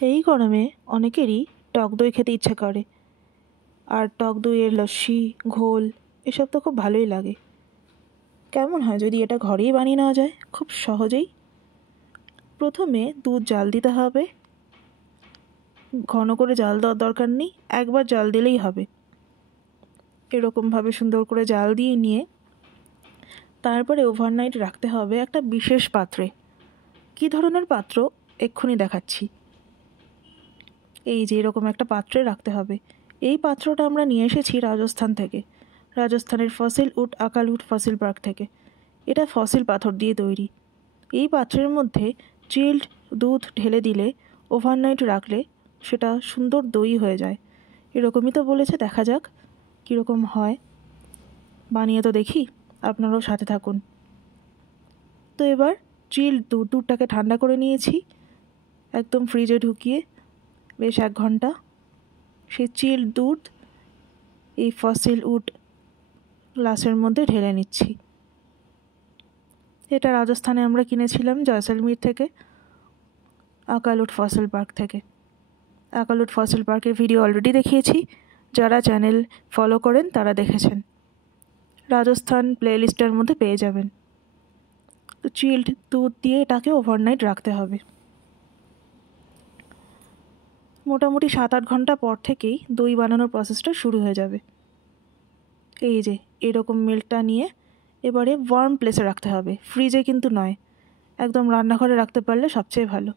এই গরমে অনেকেরই টক দই খেতে ইচ্ছে করে, আর টক দইয়ের লস্যি, ঘোল এসব তো খুব ভালোই লাগে। কেমন হয় যদি এটা ঘরেই বানিয়ে নেওয়া যায় খুব সহজেই? প্রথমে দুধ জাল দিতে হবে। ঘন করে জাল দেওয়ার দরকার নেই, একবার জাল দিলেই হবে। এরকমভাবে সুন্দর করে জাল দিয়ে নিয়ে তারপরে ওভারনাইট রাখতে হবে একটা বিশেষ পাত্রে। কী ধরনের পাত্র এক্ষুনি দেখাচ্ছি। এই যে এরকম একটা পাত্রে রাখতে হবে। এই পাত্রটা আমরা নিয়ে এসেছি রাজস্থান থেকে, রাজস্থানের ফসিল উড আকালউড ফসিল পার্ক থেকে। এটা ফসিল পাথর দিয়ে তৈরি। এই পাত্রের মধ্যে চিল্ড দুধ ঢেলে দিলে, ওভারনাইট রাখলে সেটা সুন্দর দই হয়ে যায়। এরকমই তো বলেছে, দেখা যাক কীরকম হয়। বানিয়ে তো দেখি, আপনারাও সাথে থাকুন। তো এবার চিল্ড দুধটাকে ঠান্ডা করে নিয়েছি, একদম ফ্রিজে ঢুকিয়ে বেশ 1 ঘন্টা। সেই চিল্ড দুধ এই ফসিল উড গ্লাসের মধ্যে ঢেলে নিচ্ছি। এটা রাজস্থানে আমরা কিনেছিলাম জয়সলমীর থেকে, আকালউড ফসিল পার্ক থেকে। আকালউড ফসিল পার্কের ভিডিও অলরেডি দেখিয়েছি, যারা চ্যানেল ফলো করেন তারা দেখেছেন। রাজস্থান প্লেলিস্টের মধ্যে পেয়ে যাবেন। তো চিল্ড দুধ দিয়ে এটাকে ওভারনাইট রাখতে হবে। মোটামুটি 7-8 ঘন্টা পর থেকেই দই বানানোর প্রসেসটা শুরু হয়ে যাবে। এই যে এরকম মিল্কটা নিয়ে এবারে ওয়ার্ম প্লেসে রাখতে হবে, ফ্রিজে কিন্তু নয়, একদম রান্নাঘরে রাখতে পারলে সবচেয়ে ভালো।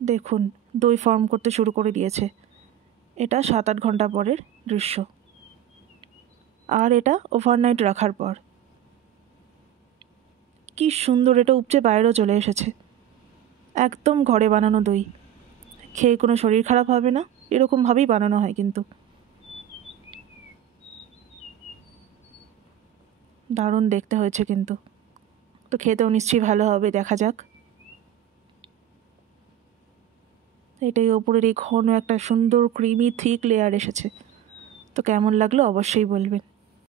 দেখুন দই ফর্ম করতে শুরু করে দিয়েছে। এটা 7-8 ঘন্টা পরের দৃশ্য। আর এটা ওভারনাইট রাখার পর কি সুন্দর এটা উপচে বাইরেও চলে এসেছে। একদম ঘরে বানানো দই, খেয়ে কোনো শরীর খারাপ হবে না, এরকমভাবেই বানানো হয় কিন্তু। দারুণ দেখতে হয়েছে কিন্তু, তো খেতেও নিশ্চয়ই ভালো হবে, দেখা যাক। এটাই ওপরের এই ঘন একটা সুন্দর ক্রিমি থিক লেয়ার এসেছে। তো কেমন লাগলো অবশ্যই বলবেন।